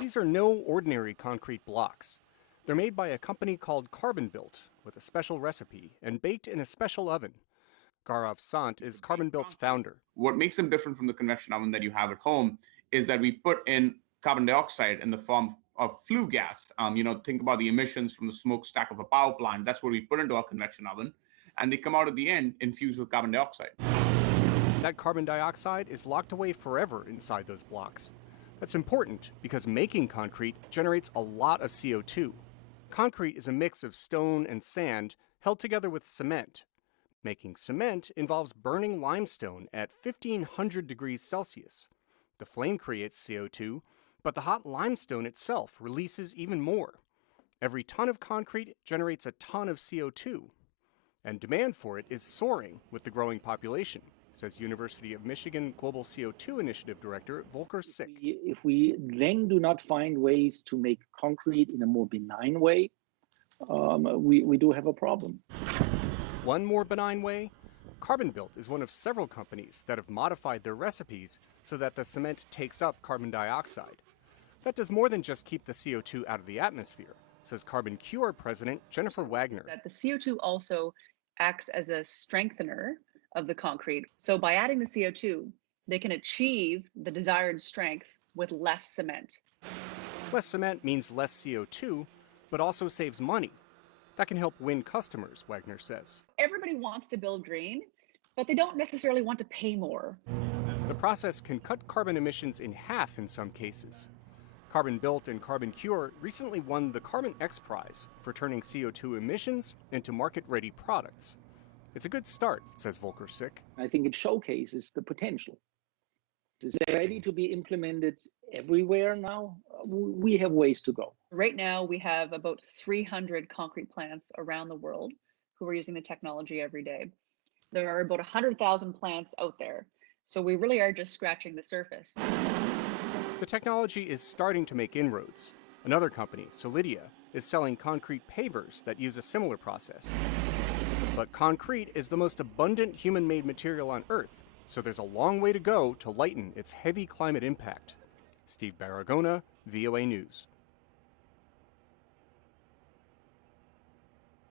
These are no ordinary concrete blocks. They're made by a company called Carbon-Built with a special recipe and baked in a special oven. Gaurav Sant is Carbon-Built's founder. What makes them different from the convection oven that you have at home is that we put in carbon dioxide in the form of flue gas. Think about the emissions from the smokestack of a power plant. That's what we put into our convection oven, and they come out at the end infused with carbon dioxide. That carbon dioxide is locked away forever inside those blocks. That's important because making concrete generates a lot of CO2. Concrete is a mix of stone and sand held together with cement. Making cement involves burning limestone at 1500 degrees Celsius. The flame creates CO2, but the hot limestone itself releases even more. Every ton of concrete generates a ton of CO2. And demand for it is soaring with the growing population, says University of Michigan Global CO2 Initiative Director Volker Sick. If we then do not find ways to make concrete in a more benign way, we do have a problem. One more benign way? Carbon-Built is one of several companies that have modified their recipes so that the cement takes up carbon dioxide. That does more than just keep the CO2 out of the atmosphere, says Carbon Cure President Jennifer Wagner. That the CO2 also acts as a strengthener of the concrete. So by adding the CO2, they can achieve the desired strength with less cement. Less cement means less CO2, but also saves money. That can help win customers, Wagner says. Everybody wants to build green, but they don't necessarily want to pay more. The process can cut carbon emissions in half in some cases. Carbon-Built and Carbon Cure recently won the Carbon X Prize for turning CO2 emissions into market-ready products. It's a good start, says Volker Sick. I think it showcases the potential. It's ready to be implemented everywhere now. We have ways to go. Right now, we have about 300 concrete plants around the world who are using the technology every day. There are about 100,000 plants out there. So we really are just scratching the surface. The technology is starting to make inroads. Another company, Solidia, is selling concrete pavers that use a similar process. But concrete is the most abundant human-made material on Earth, so there's a long way to go to lighten its heavy climate impact. Steve Baragona, VOA News.